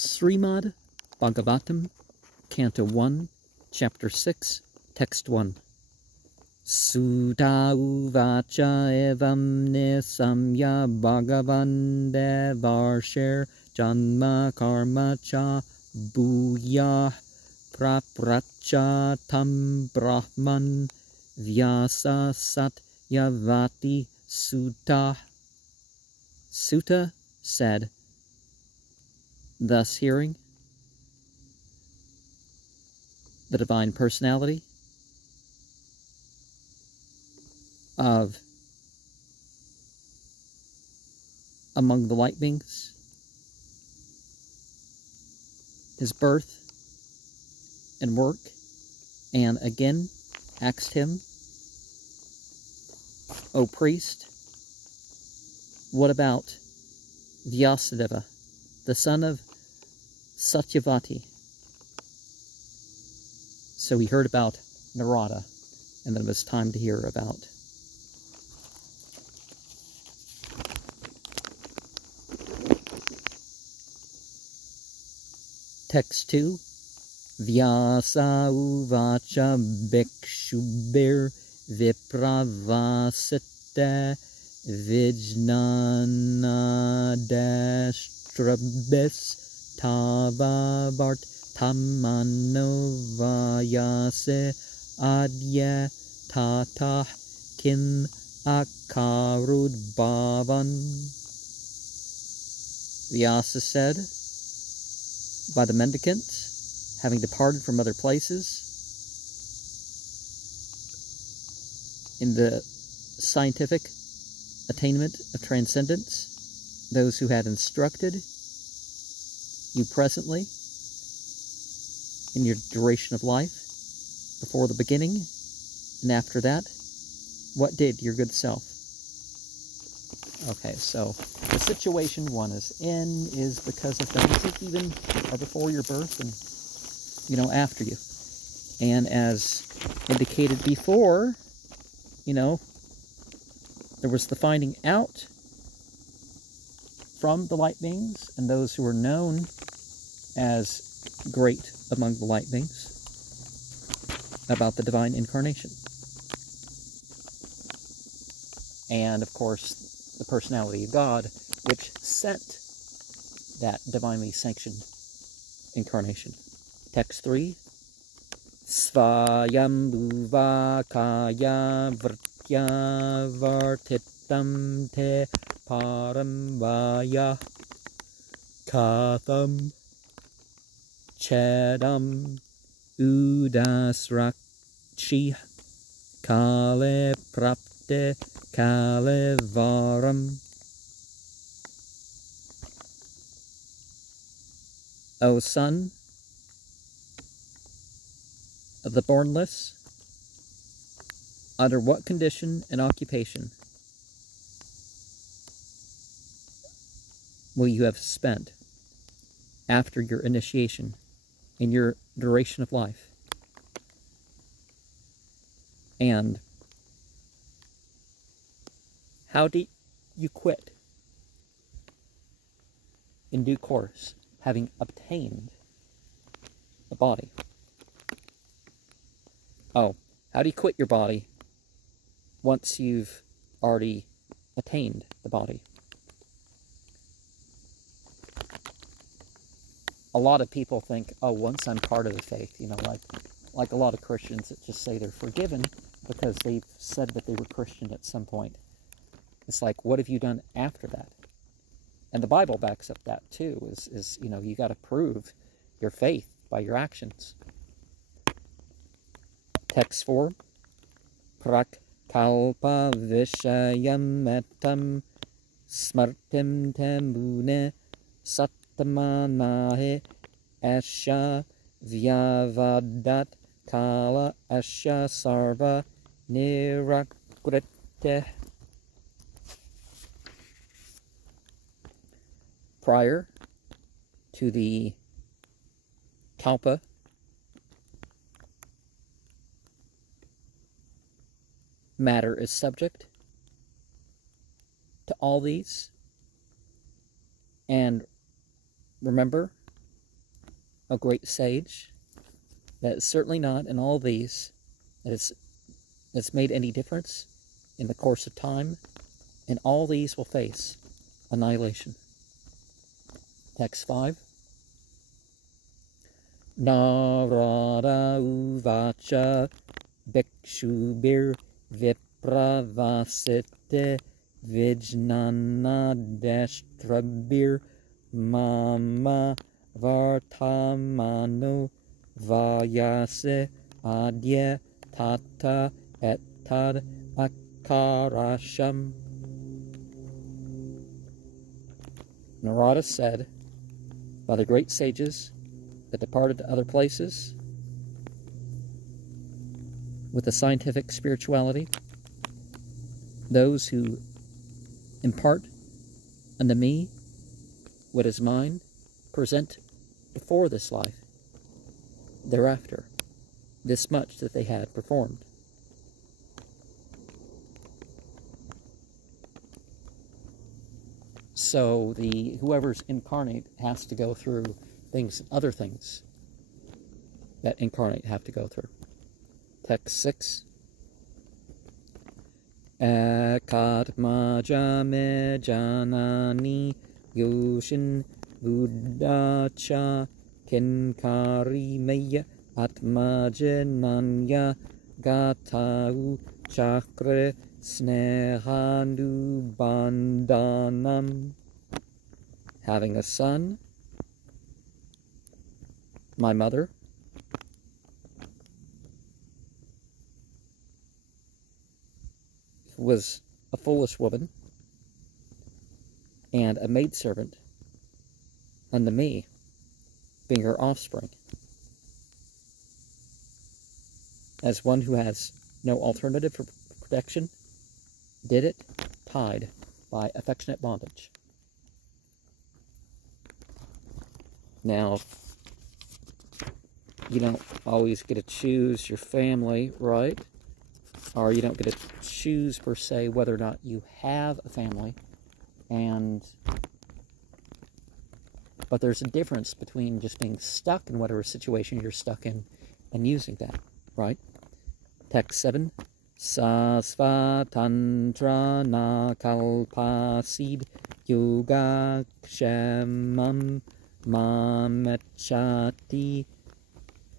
Srimad Bhagavatam, Canto 1, Chapter 6, Text 1. Sutta uvacha evam nisamya bhagavan devarsher janma karma cha bhuya prapracha tam brahman vyasa satyavati sutta. Sutta said, thus hearing the Divine Personality of among the light beings, his birth and work, and again asked him, O priest, what about Vyasadeva, the son of Satyavati? So he heard about Narada, and then it was time to hear about Text 2. Vyasa uvacha bhikshubir vipravasita vijnanadestrabis tavavart tamanovayase adya tata kim akarud bhavan. Vyasa said, by the mendicants, having departed from other places, in the scientific attainment of transcendence, those who had instructed you presently in your duration of life, before the beginning, and after that, what did your good self? Okay, so the situation one is in is because of things even before your birth and, after you. And as indicated before, there was the finding out from the light beings and those who were known as great among the light beings about the divine incarnation. And, of course, the personality of God, which sent that divinely sanctioned incarnation. Text 3. Svayambhuva kaya vrtya vartitam te paramvaya katham chedam udasrakshi kale prapte Kalevaram. O son of the bornless, under what condition and occupation will you have spent after your initiation in your duration of life? And how do you quit in due course, having obtained the body? Oh, how do you quit your body once you've already attained the body? A lot of people think, oh, once I'm part of the faith, like a lot of Christians that just say they're forgiven because they've said that they were Christian at some point. It's like, what have you done after that? And the Bible backs up that too, is you got to prove your faith by your actions. Text 4. Prakalpa vishayam etam smartim tembune sattamanahe asya vyavadat kala asya sarva nirakrite. Prior to the kalpa, matter is subject to all these. And remember a great sage, that it's certainly not in all these that it's made any difference in the course of time, and all these will face annihilation. Text 5. Narada uvacha bhikshubir vipravasite vijnana deshtrabir mama vartamano vayase adya tata etad akarasham. Narada said, by the great sages that departed to other places with the scientific spirituality, those who impart unto me what is mine, present before this life, thereafter, this much that they had performed. So whoever's incarnate has to go through other things that incarnate have to go through. Text 6. Ekatmaja me janani yoshin buddhacha kinkari meya atmajananya gatau chakra snehandu bandhanam. Having a son, my mother, was a foolish woman, and a maidservant unto me, being her offspring, as one who has no alternative for protection, did it, tied by affectionate bondage. Now, you don't always get to choose your family, right? Or you don't get to choose, per se, whether or not you have a family. But there's a difference between just being stuck in whatever situation you're stuck in and using that, right? Text 7. Sasva tantra na kalpasid yoga kshemam mamechati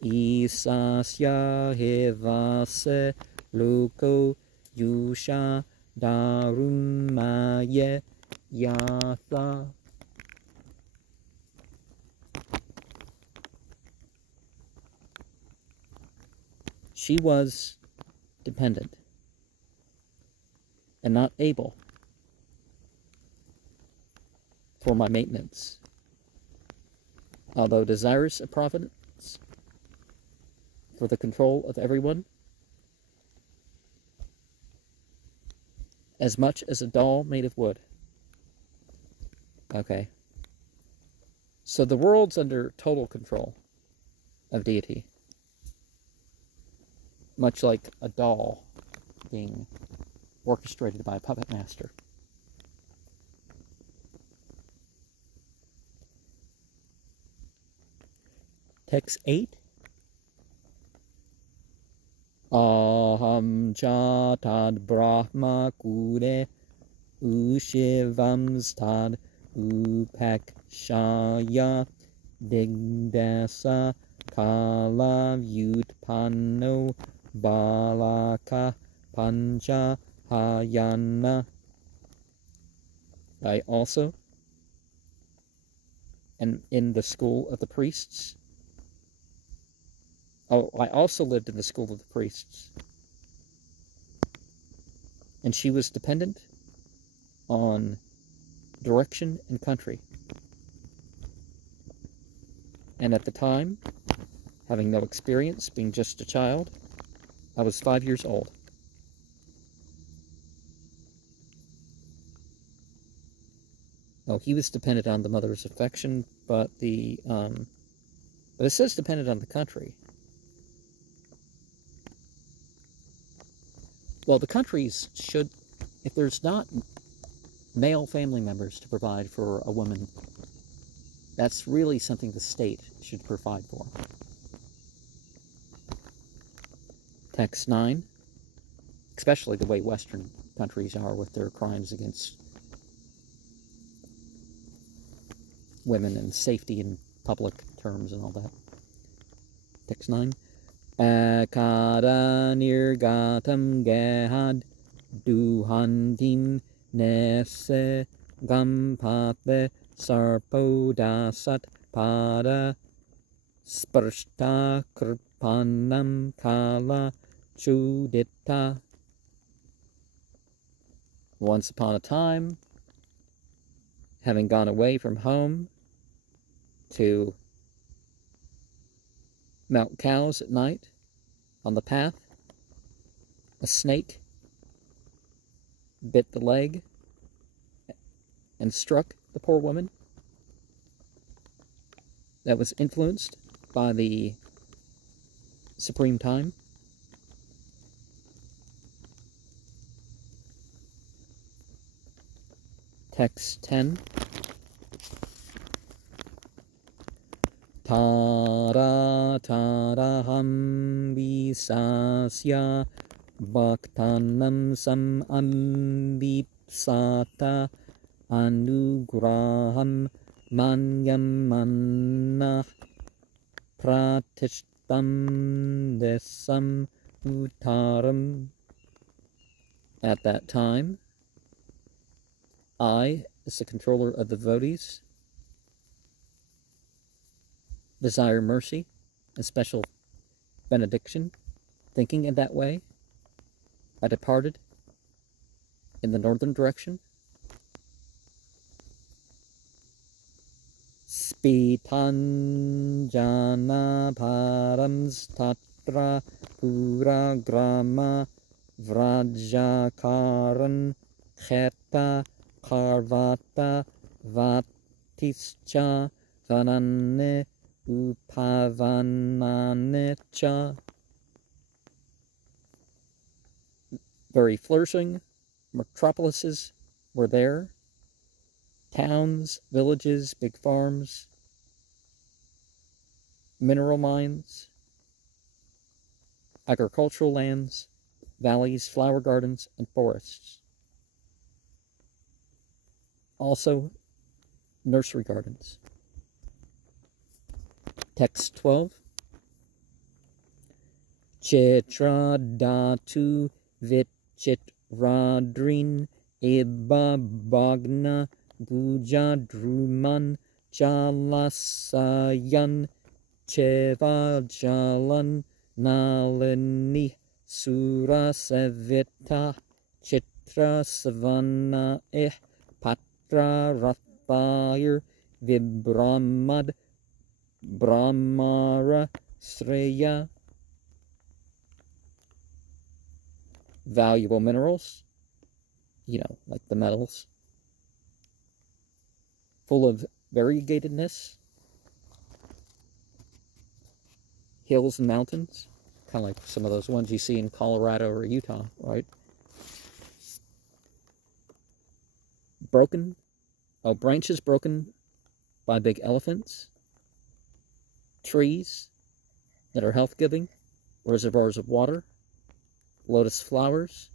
isasya hevase loko yusha darumaye yatha. She was dependent and not able for my maintenance, although desirous of providence for the control of everyone, as much as a doll made of wood. Okay. So the world's under total control of deity, much like a doll being orchestrated by a puppet master. Text 8. Aham chatad brahma kure ushivamstad upekshaya digdasa kala vyutpanno balaka pancha hayana. I also am in the school of the priests. Oh, I also lived in the school of the priests. And she was dependent on direction and country. And at the time, having no experience, being just a child, I was 5 years old. Oh, he was dependent on the mother's affection, but it says dependent on the country. Well, the countries should, if there's not male family members to provide for a woman That's really something the state should provide for. Text 9, especially the way Western countries are with their crimes against women and safety in public terms and all that. Text 9. Akada nirgatam gehad duhantim nese gampate sarpodasat pada sparshta kripanam kala chudita. Once upon a time, having gone away from home to milk cows at night on the path, a snake bit the leg and struck the poor woman. That was influenced by the supreme time. Text 10. Tara taraham visasya bhaktanam sam ambipsata anugraham manyam manna pratishtam desam uttaram. At that time, I, as the controller of the devotees, desire mercy and special benediction. Thinking in that way, I departed in the northern direction. Spitanjana params tatra pura grama vrajakaran kheta karvata vatischa vanane upavananecha. Very flourishing metropolises were there. Towns, villages, big farms, mineral mines, agricultural lands, valleys, flower gardens, and forests. Also, nursery gardens. Text 12. Chitra datu vichitradrin eba bagna guja druman jalasayan cheva jalan nalini surasavita chitra savana patra rathayar vibramad brahmara sreya. Valuable minerals, like the metals, full of variegatedness, hills and mountains, kind of like some of those ones you see in Colorado or Utah, right? Branches broken by big elephants, trees that are health-giving, reservoirs of water, lotus flowers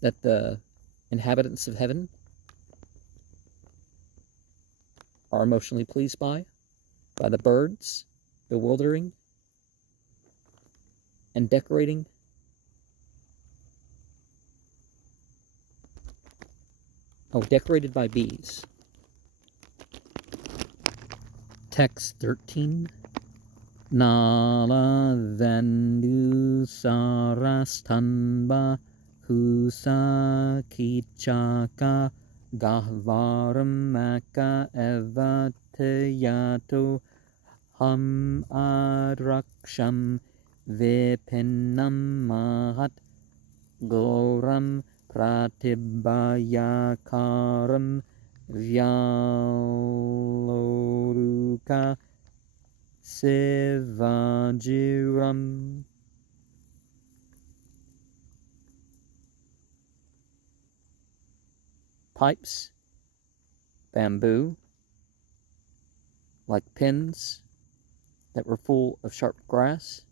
that the inhabitants of heaven are emotionally pleased by the birds, bewildering and decorating. Decorated by bees. Text 13. Nala vendu sarastanba husa kichaka gahvaramaka evatayato ham araksham vipinam mahat goram pratibhayakaram vyaloruka Sivajiram. Pipes bamboo, like pins that were full of sharp grass,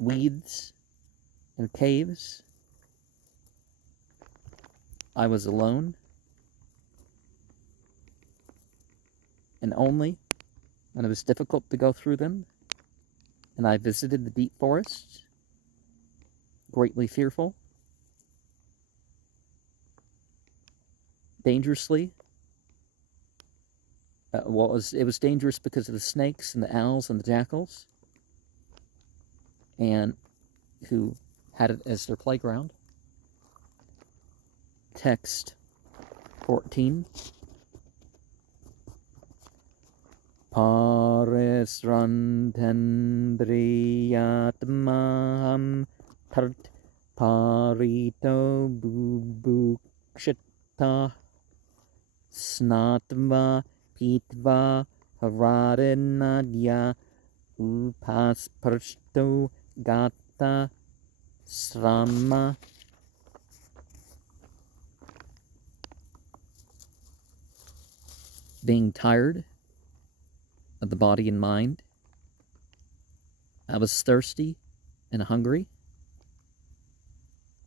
weeds, and caves. I was alone, and only when it was difficult to go through them, and I visited the deep forests, greatly fearful, dangerously. It was dangerous because of the snakes and the owls and the jackals, and who had it as their playground. Text 14. Parisrantendriyatmaham tart parito bubukshita snatva pitva hararinadya upasparshto gata srama. Being tired of the body and mind, I was thirsty and hungry.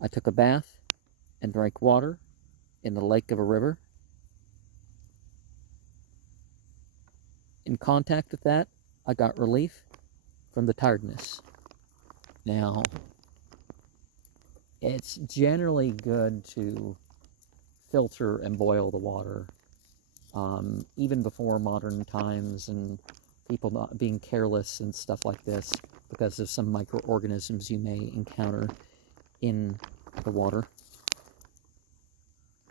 I took a bath and drank water in the lake of a river. In contact with that, I got relief from the tiredness. Now, it's generally good to filter and boil the water, even before modern times and people not being careless and stuff like this because of some microorganisms you may encounter in the water.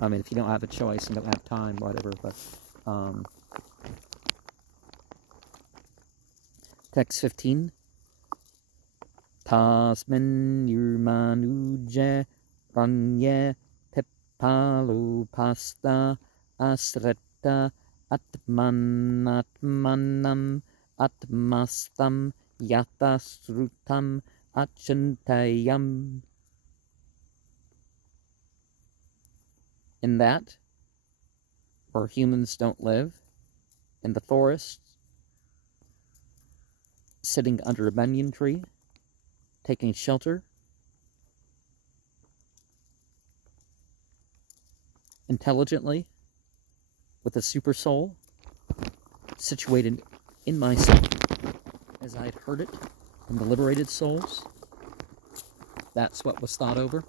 I mean, if you don't have a choice and don't have time, whatever, but text 15. Tasmin yurmanuje ranye tepalu pasta asretta atmanatmanam atmastam yatasrutam achantayam. In that, where humans don't live, in the forest, sitting under a banyan tree, taking shelter, intelligently, with a super soul, situated in myself, as I had heard it from the liberated souls. That's what was thought over.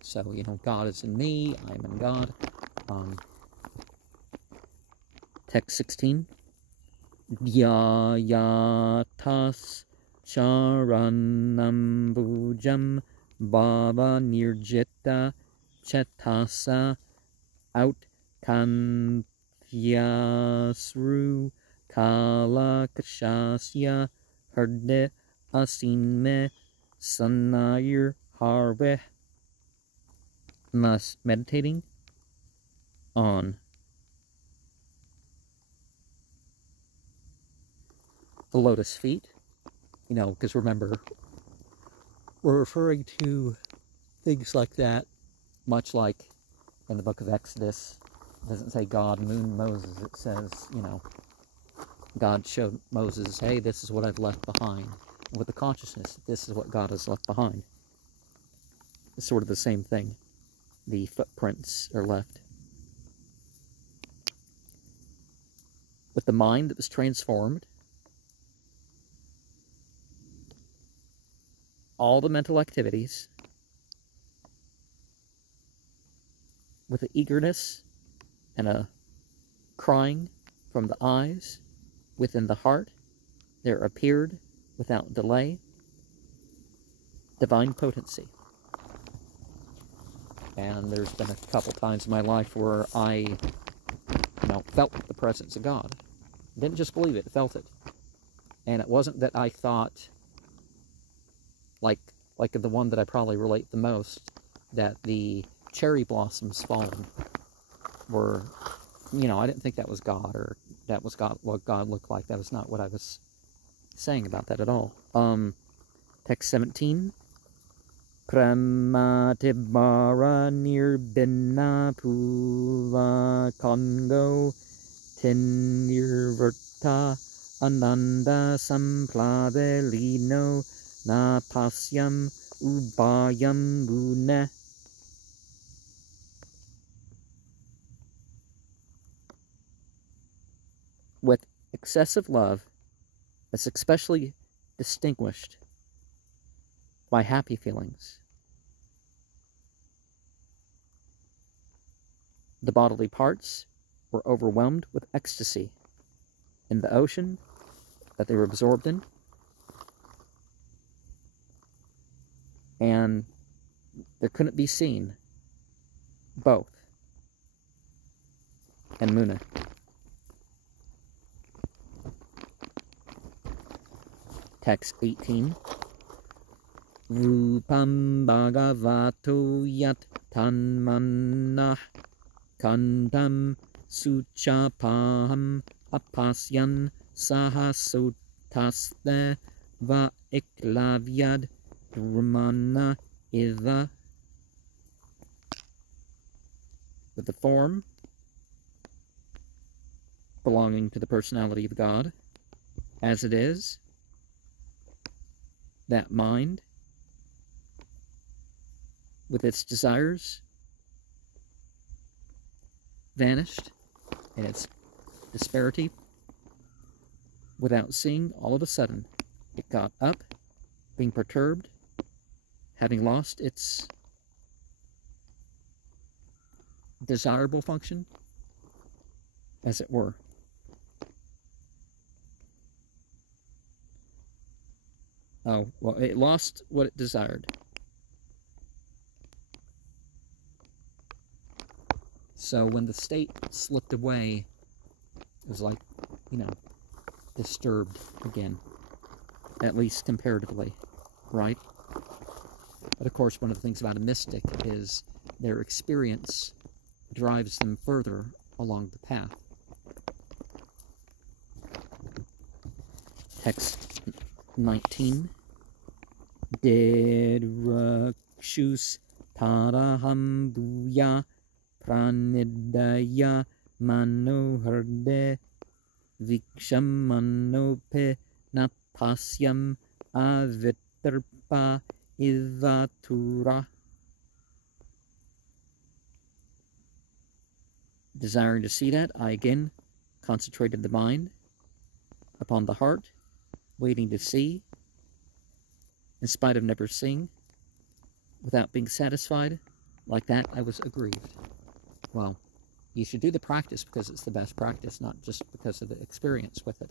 So, God is in me, I am in God. Text 16. Dhyayatas charanam bhujam bhava nirjita chetasa outkantyasru kalakashasya herde asinme sanayir harve. Meditating on the lotus feet, because remember, we're referring to things like that, much like in the book of Exodus. It doesn't say God mooned Moses, it says, God showed Moses, hey, this is what I've left behind. And with the consciousness, this is what God has left behind. It's sort of the same thing. The footprints are left. With the mind that was transformed, all the mental activities, with an eagerness and a crying from the eyes, within the heart, there appeared, without delay, divine potency. And there's been a couple times in my life where I, felt the presence of God. Didn't just believe it, felt it. And it wasn't that I thought, like the one that I probably relate the most, that the cherry blossoms falling were, I didn't think that was God, or that was God, what God looked like. That was not what I was saying about that at all. Text 17. Kramatibara nirbinna pula kongo tinirverta ananda samplavelino napasyam ubayam mune. With excessive love is especially distinguished by happy feelings. The bodily parts were overwhelmed with ecstasy in the ocean that they were absorbed in, and there couldn't be seen both and Muna. Text 18. Rupam Bhagavato Yat Tanmanah Kantam Suchapaham Apasyan Sahasotaste Va Eklavyad Ramana Iva. With the form belonging to the personality of God, as it is, that mind, with its desires, vanished in its disparity. Without seeing, all of a sudden, it got up, being perturbed, having lost its desirable function, as it were. Oh, well, it lost what it desired. So when the state slipped away, it was like, disturbed again, at least comparatively, right? But of course, one of the things about a mystic is their experience drives them further along the path. Text 19. Did Rakshus Taraham Bhuya Pranidaya Manoharde Viksham Manope Napasyam Avitarpa Ivatura. Desiring to see that, I again concentrated the mind upon the heart, waiting to see, in spite of never seeing, without being satisfied. Like that, I was aggrieved. Well, you should do the practice because it's the best practice, not just because of the experience with it.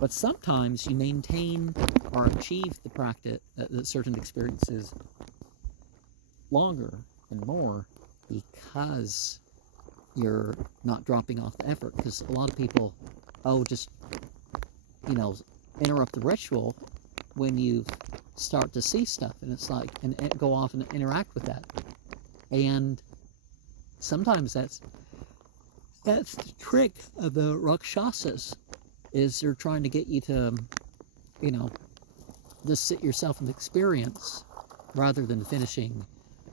But sometimes you maintain or achieve the practice, certain experiences longer and more because you're not dropping off the effort. Because a lot of people, just, interrupt the ritual when you start to see stuff, and it's like, and go off and interact with that. And sometimes that's the trick of the Rakshasas, is they're trying to get you to, just sit yourself in the experience rather than finishing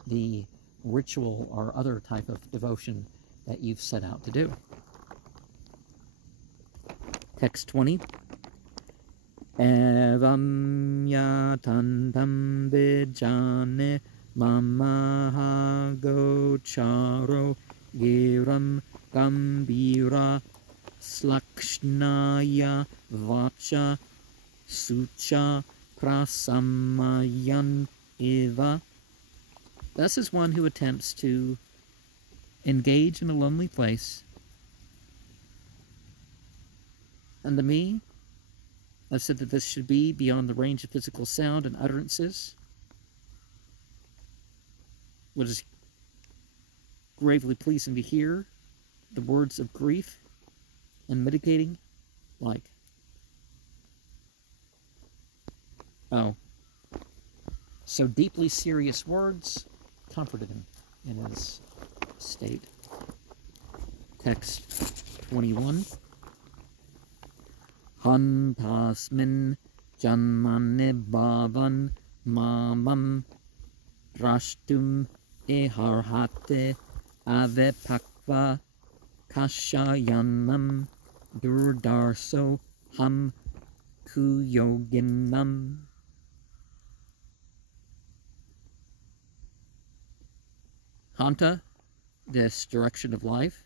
the ritual or other type of devotion that you've set out to do. Text 20. Evam yatantam vijane mamaha gocharo giram gambira slakshnaya vacha sucha prasamayan eva. Thus is one who attempts to engage in a lonely place. And to me, I said that this should be beyond the range of physical sound and utterances, what is gravely pleasing to hear, the words of grief and mitigating, like, so deeply serious words comforted him in his state. Text 21. Hantasmin janmane bhavan mamam drashtum eharhate avepakva kashayanam durdarso ham kuyoginam. Hanta, this direction of life.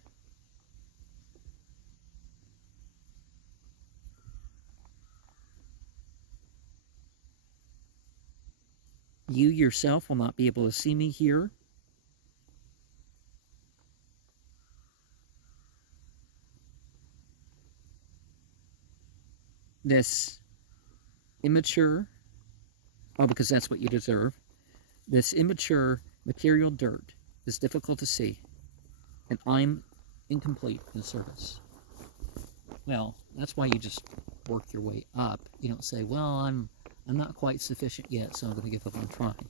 You yourself will not be able to see me here. This immature, because that's what you deserve, this immature material dirt is difficult to see, and I'm incomplete in service. Well, that's why you just work your way up. You don't say, well, I'm not quite sufficient yet, so I'm going to give up on trying.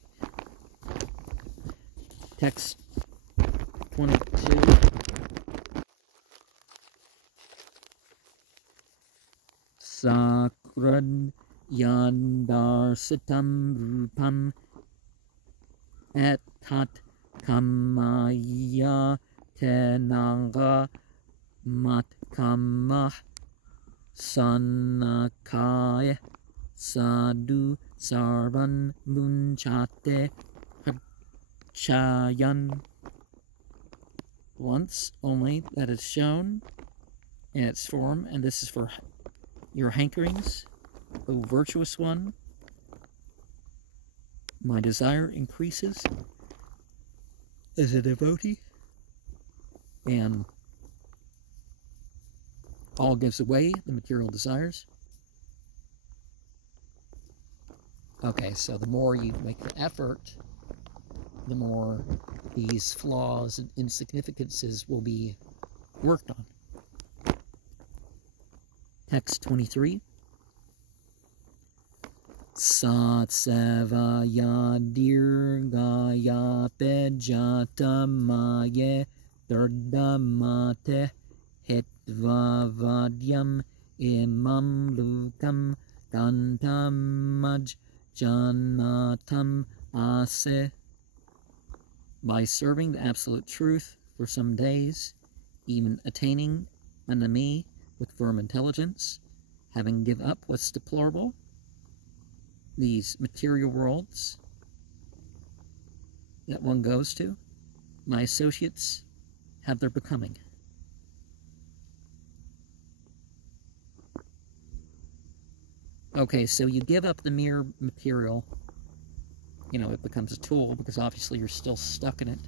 Text 22. Sakrad yandar sitam rupam etat kamaya tenanga matkamah sanakaya sadhu sarvan munchate chayan. Once only that is shown in its form, and this is for your hankerings, O virtuous one. My desire increases as a devotee, and all gives away the material desires. Okay, so the more you make the effort, the more these flaws and insignificances will be worked on. Text 23. Satsevaya dirgaya pejata maye dardamate hitvavadyam imam lukam kantamaj janatam ase. By serving the absolute truth for some days, even attaining unto me with firm intelligence, having give up what's deplorable, these material worlds that one goes to, my associates have their becoming. Okay, so you give up the mere material, it becomes a tool, because obviously you're still stuck in it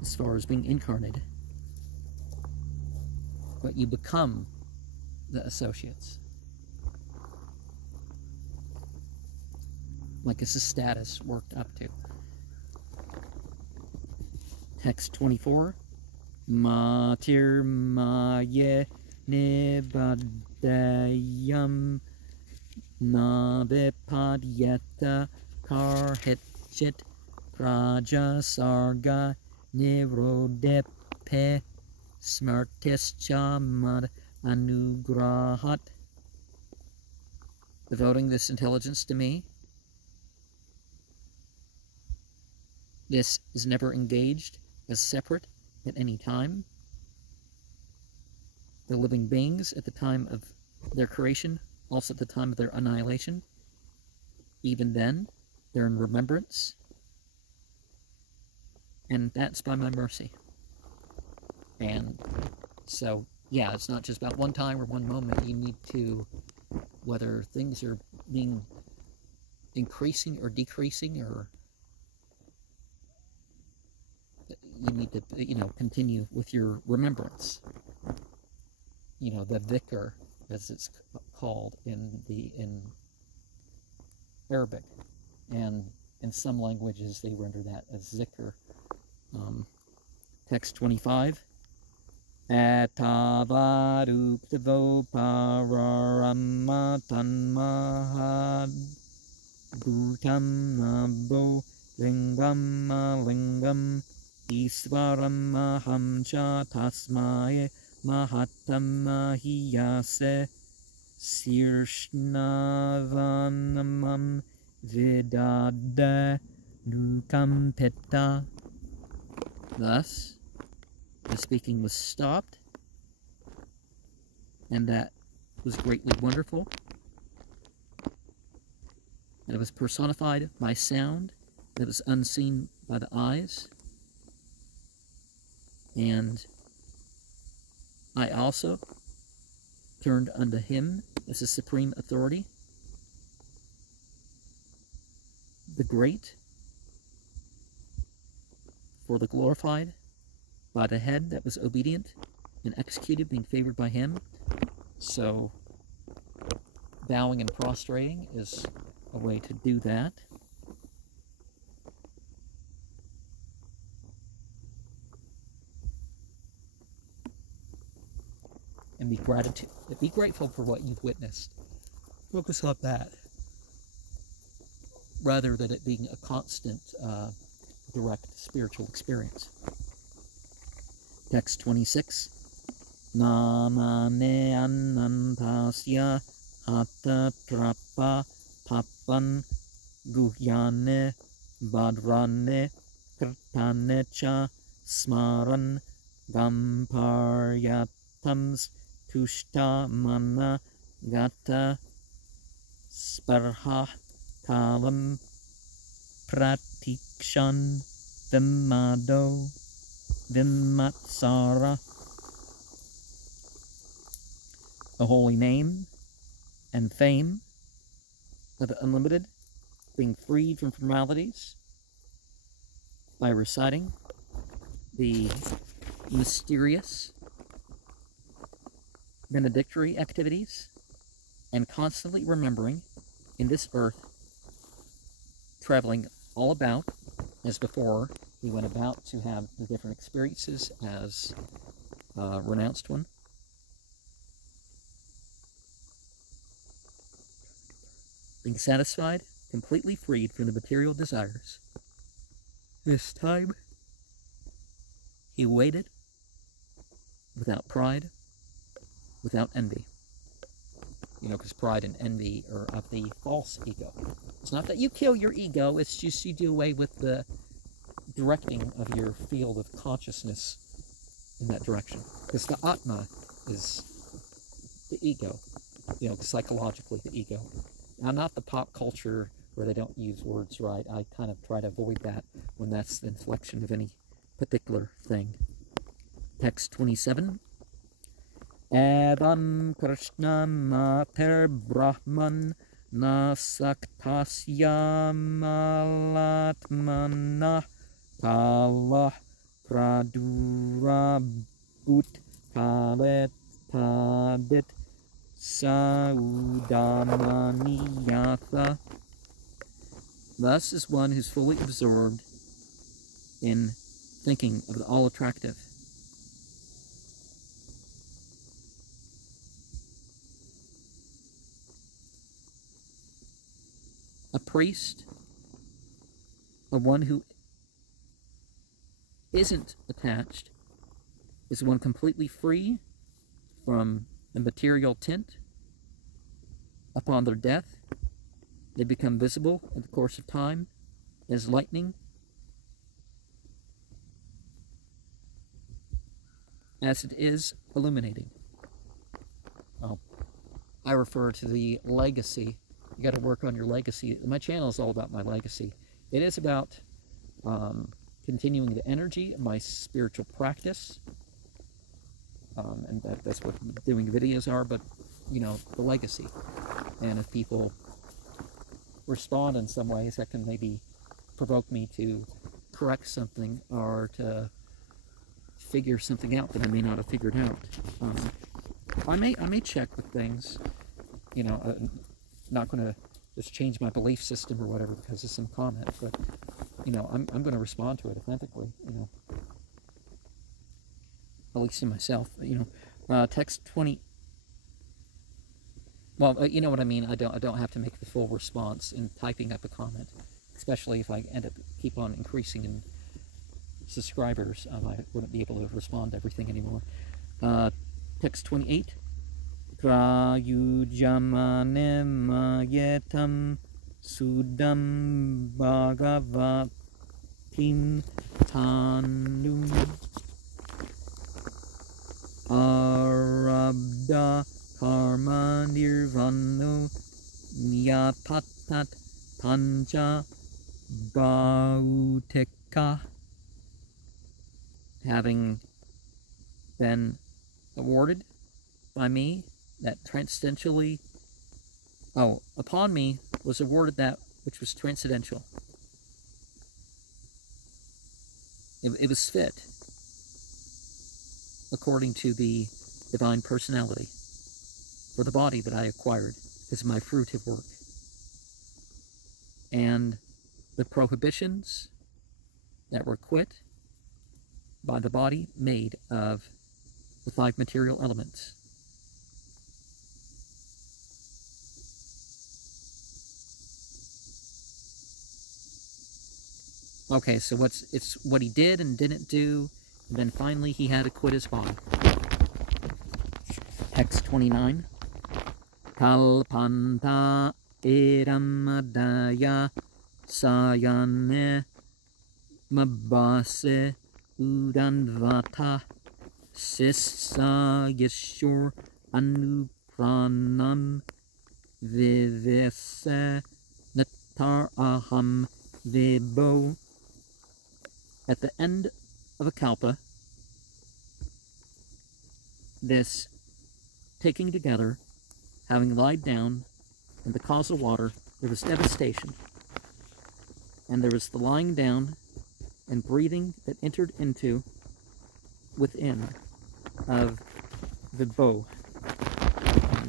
as far as being incarnated. But you become the associates. Like it's a status worked up to. Text 24. Matir maye nibadayam nabipadyeta karhitchit praja sarga nirodepe smartischa mad anugrahat. Devoting this intelligence to me, this is never engaged as separate at any time. The living beings at the time of their creation, also at the time of their annihilation, even then, they're in remembrance, and that's by my mercy. And so, yeah, it's not just about one time or one moment. You need to, whether things are being increasing or decreasing, or you need to, continue with your remembrance. The dhikr, as it's called in Arabic, and in some languages they render that as zikr. Text 25. Atavaruktivo pararamatan mahad bhutam nabo lingam malingam isvaram maham cha tasmaye mahatam mahiyase sirshnavanamam vidade nukampeta. Thus, the speaking was stopped, and that was greatly wonderful. And it was personified by sound that was unseen by the eyes. And I also turned unto him as the supreme authority, the great, for the glorified, by the head that was obedient and executed, being favored by him. So bowing and prostrating is a way to do that. And be grateful for what you've witnessed. Focus on that, rather than it being a constant, direct spiritual experience. Text 26. Namane anantasya hatta trappa papan guhyane badrane kirtane cha smaran gamparyatams tushta mana gata sparha kalam pratikshan Vimatsara, a holy name and fame of the unlimited, being freed from formalities by reciting the mysterious benedictory activities and constantly remembering in this earth, traveling all about as before. He went about to have the different experiences as a renounced one. Being satisfied, completely freed from the material desires. This time, he waited without pride, without envy. You know, because pride and envy are of the false ego. It's not that you kill your ego, it's just you do away with the directing of your field of consciousness in that direction. Because the Atma is the ego, you know, psychologically the ego. Now, not the pop culture where they don't use words right. I kind of try to avoid that when that's the inflection of any particular thing. Text 27. Evam Krishna Mater Brahman Nasaktasya Malatmana Kala Pradura Bhut Kalet Padit Saudamaniyatha. Thus is one who's fully absorbed in thinking of the all-attractive. A priest, or one who isn't attached, is one completely free from the material tint. Upon their death, they become visible in the course of time as lightning, as it is illuminating. Oh, I refer to the legacy. You got to work on your legacy. My channel is all about my legacy. It is about continuing the energy of my spiritual practice, and that's what doing videos are, but, you know, the legacy. And if people respond in some ways, that can maybe provoke me to correct something or to figure something out that I may not have figured out. I may check with things, you know, not going to just change my belief system or whatever because of some comment, but, you know, I'm going to respond to it authentically, you know, at least in myself, you know. Text 20. Well, you know what I mean. I don't have to make the full response in typing up a comment, especially if I end up keep on increasing in subscribers. I wouldn't be able to respond to everything anymore. Text 28. Prayujamane mayetam Sudam Bhagavatim Tanum Arabda Karma Nirvano Nyapatat Pancha Bhauteka. Having been awarded by me that transcendently, upon me was awarded that which was transcendental. It was fit according to the divine personality for the body that I acquired as my fruitive work. And the prohibitions that were quit by the body made of the 5 material elements. Okay, so it's what he did and didn't do, and then finally he had to quit his body. Text 29. Kalpanta eramadaya sayane mabase udanvata sissa yeshur anupranam vivese natar aham vibo. At the end of a kalpa, this taking together, having lied down in the causal water, there was devastation. And there was the lying down and breathing that entered into within of the bow.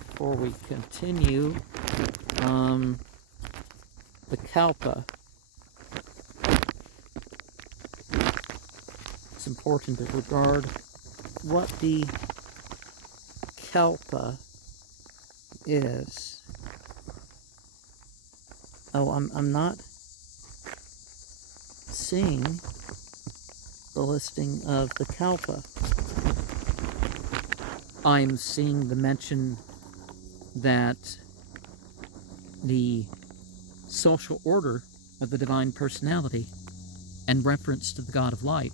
Before we continue, the kalpa. It's important to regard what the kalpa is. Oh, I'm not seeing the listing of the kalpa. I'm seeing the mention that the social order of the divine personality and reference to the God of light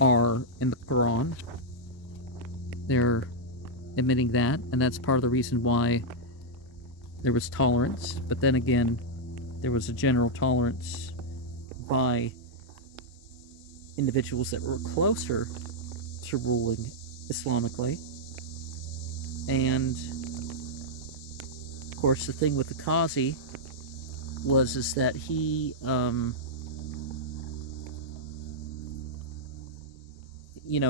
are in the Quran. They're admitting that, and that's part of the reason why there was tolerance. But then again, there was a general tolerance by individuals that were closer to ruling Islamically. And of course, the thing with the Qazi is that he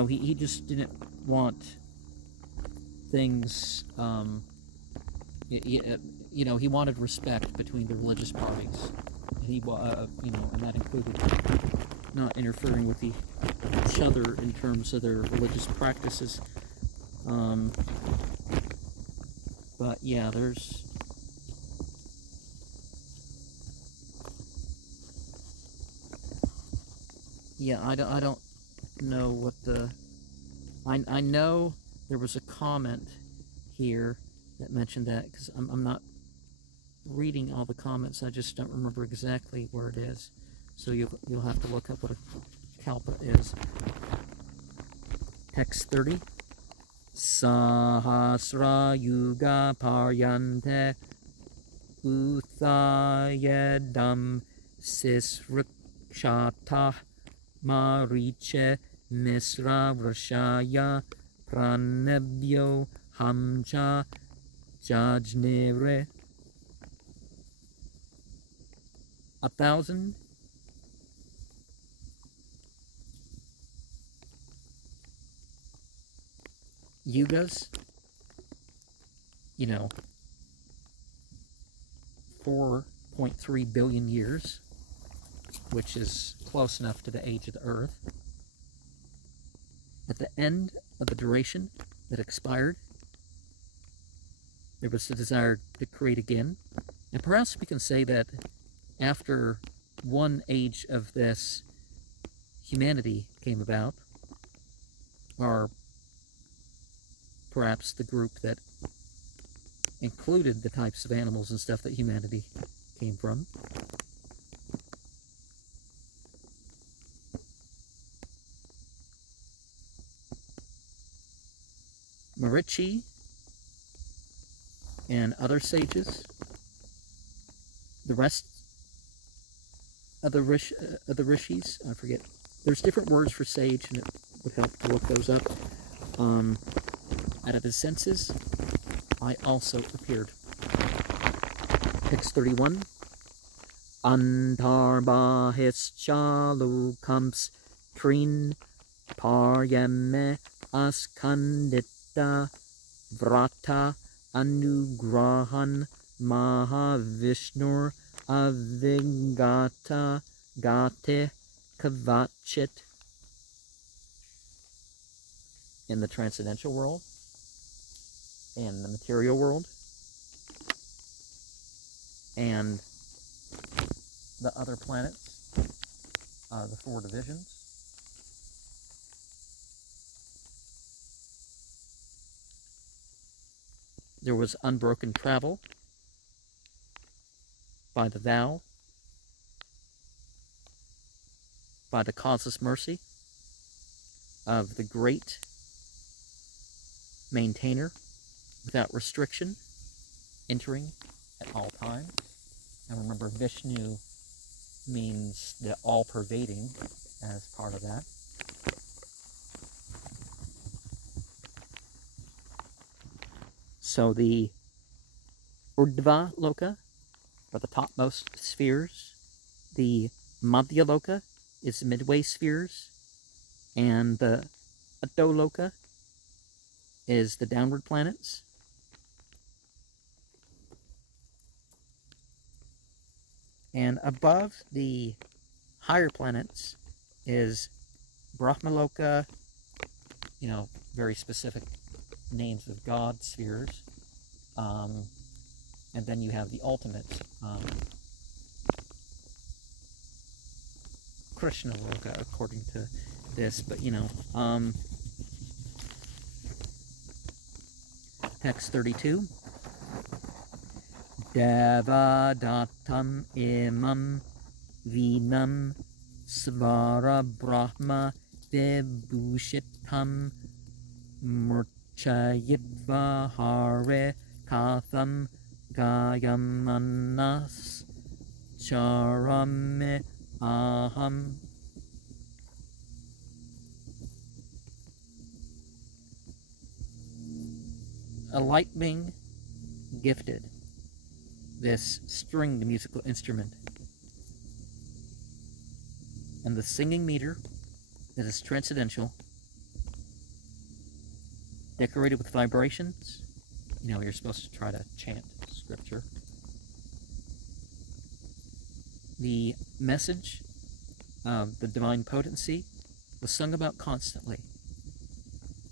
he just didn't want things, he wanted respect between the religious parties. He, and that included not interfering with each other in terms of their religious practices. But yeah, there's... Yeah, I don't know what the... I know there was a comment here that mentioned that, because I'm not reading all the comments. I just don't remember exactly where it is. So you'll have to look up what a kalpa is. Text 30. Sahasra yuga paryante uthayedam sisrikshata mariche misra vrashaya pranebhyo hamcha jajnere. 1,000 yugas, 4.3 billion years, which is close enough to the age of the Earth. At the end of the duration that expired, there was the desire to create again. And perhaps we can say that after one age of this, humanity came about, or perhaps the group that included the types of animals and stuff that humanity came from. Marichi and other sages, the rest of the rishis, I forget. There's different words for sage, and it would help to look those up. Out of his senses, I also appeared. Text 31. Antarbahis chalukams trin paryame askandita vrata anugrahan mahavishnur avigata gate kavachit. In the transcendental world, in the material world, and the other planets, the four divisions. There was unbroken travel by the thou, by the causeless mercy of the great maintainer without restriction, entering at all times. And remember, Vishnu means the all-pervading as part of that. So the Urdhva Loka are the topmost spheres. The Madhya Loka is the midway spheres. And the Adho Loka is the downward planets. And above the higher planets is Brahmaloka, you know, very specific names of God spheres. And then you have the ultimate Krishna Loka, according to this. But, you know, text 32. Devadatam imam vinam svara brahma vibhushitam murchayitva hare katham gayamanas charame aham. A lightning gifted this stringed musical instrument, and the singing meter that is transcendental, decorated with vibrations. You know, you're supposed to try to chant scripture. The message of the divine potency was sung about constantly,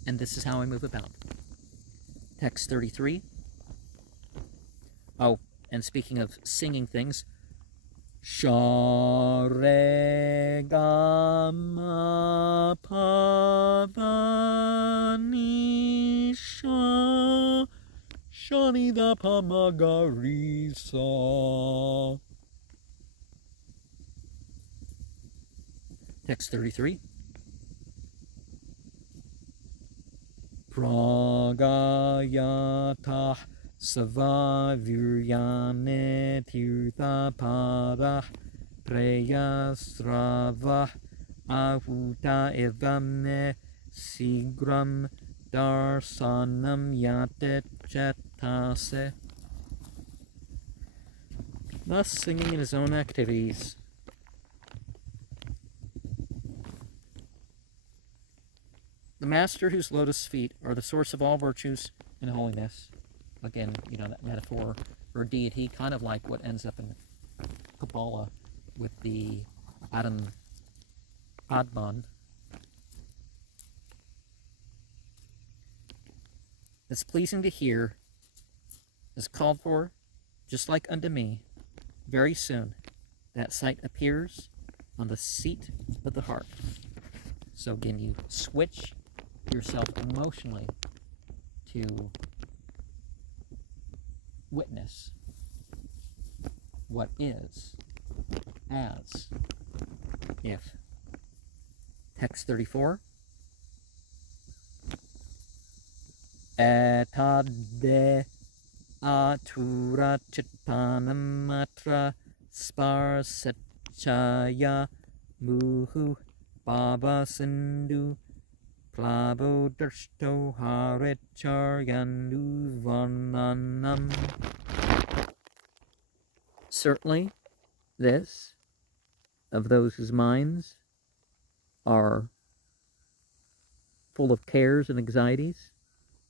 and this is how I move about. Text 33. Oh, and speaking of singing things, Sharegama Pavanisha Shanida Pamagarisa. Text 33. Pragayata Savaviryane Tirthapada Preyasrava Ahuta Evame Sigram Darsanam Yate Chetase. Thus singing in his own activities. The master whose lotus feet are the source of all virtues and holiness. Again, you know, that metaphor for deity, kind of like what ends up in Kabbalah with the Adam Adman. It's pleasing to hear, is called for, just like unto me, very soon, that sight appears on the seat of the heart. So again, you switch yourself emotionally to witness what is as if. Text 34. Etade atura chittanamatra sparsachaya muhu baba sindhu plavo darshto haricharyandu varnanam. Certainly, this, of those whose minds are full of cares and anxieties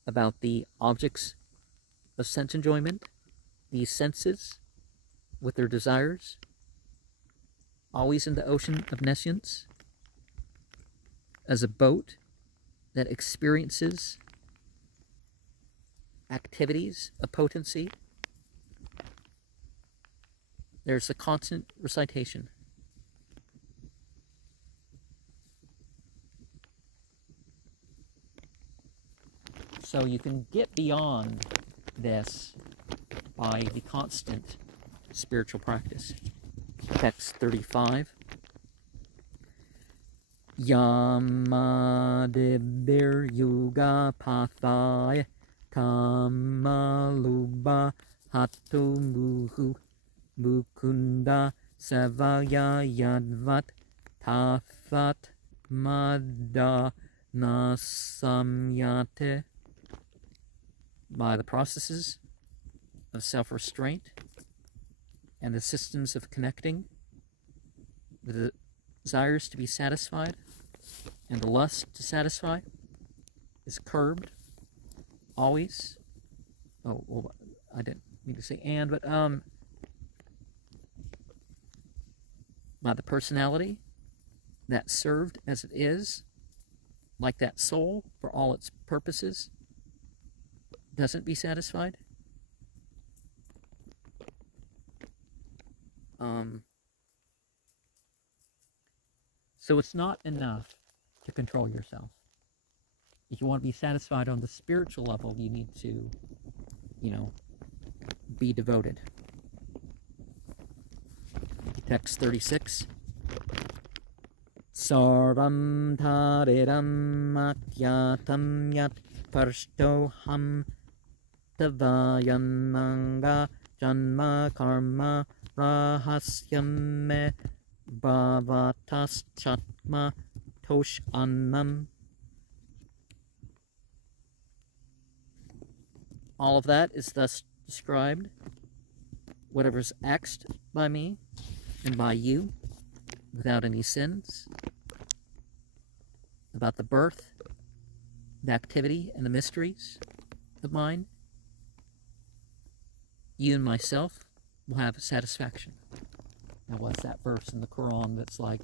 about the objects of sense enjoyment, these senses with their desires, always in the ocean of nescience, as a boat that experiences activities of potency. There's a constant recitation. So you can get beyond this by the constant spiritual practice. Text 35. Yamadibir yuga pathai kamaluba hatu muhu mukunda savaya yadvat tathat madda nasamyate. By the processes of self-restraint and the systems of connecting, the desires to be satisfied and the lust to satisfy is curbed always. Oh, well, I didn't mean to say and, but by the personality that served as it is, like that soul for all its purposes, doesn't be satisfied. So it's not enough to control yourself. If you want to be satisfied on the spiritual level, you need to, be devoted. Text 36. Saram tariram matyatam yat parshtoham tavayananga janma karma rahasyam me bhavatas chatma tosh annam. All of that is thus described. Whatever is axed by me and by you without any sins, about the birth, the activity, and the mysteries of mine, you and myself will have satisfaction. Now, what's that verse in the Quran that's like,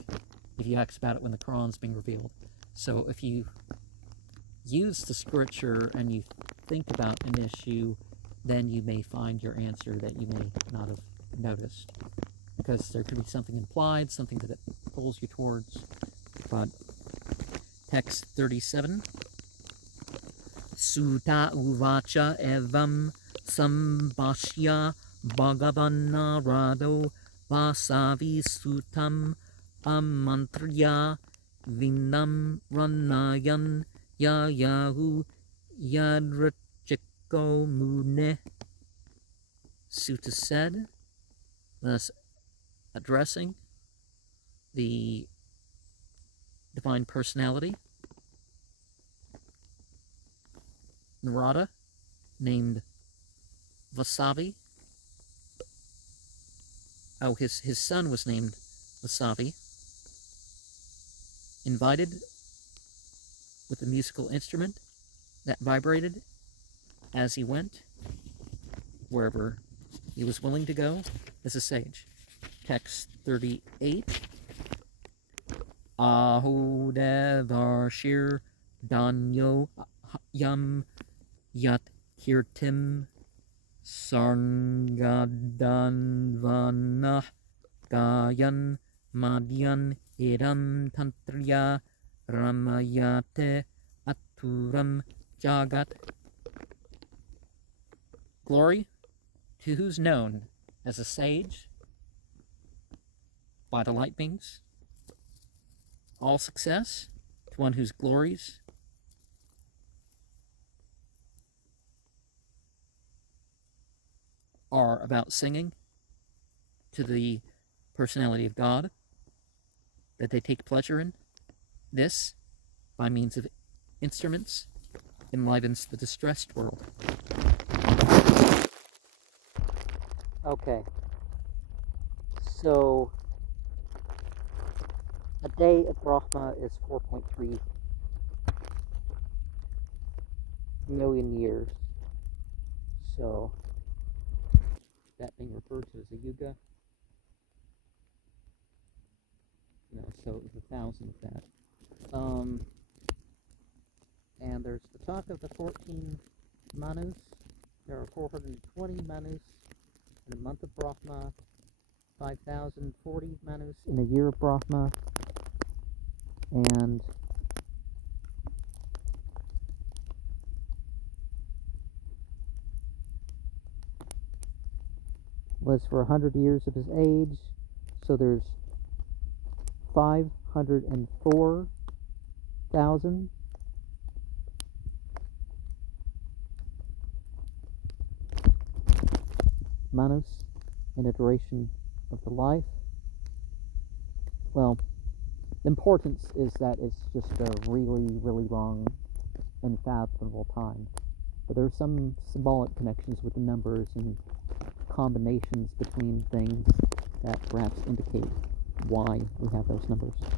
if you ask about it when the Quran's being revealed? So if you use the scripture and you think about an issue, then you may find your answer that you may not have noticed. Because there could be something implied, something that it pulls you towards. But text 37. Sutta uvacha evam sambhashya bhagavan narado vasavi sutam amantrya vinam ranayan yayahu yadrachiko mune. Sutta said, thus addressing the Divine Personality, Narada, named Vasavi. Oh, his son was named Vasavi. Invited with a musical instrument that vibrated as he went wherever he was willing to go as a sage. Text 38. Ahodevarshir danyo yam yat kirtim sarngadanvanah gayan madyan idam tantriya ramayate aturam jagat. Glory to who's known as a sage by the light beings. All success to one whose glories are about singing to the personality of God, that they take pleasure in. This, by means of instruments, enlivens the distressed world. Okay, so a day at Brahma is 4.3 million years. So that being referred to as a yuga. So it was 1,000 of that. And there's the talk of the 14 manus. There are 420 manus in a month of Brahma, 5,040 manus in a year of Brahma, and was for 100 years of his age, so there's 504,000 manus in a duration of the life. Well, the importance is that it's just a really, really long, unfathomable time. But there are some symbolic connections with the numbers and combinations between things that perhaps indicate why we have those numbers.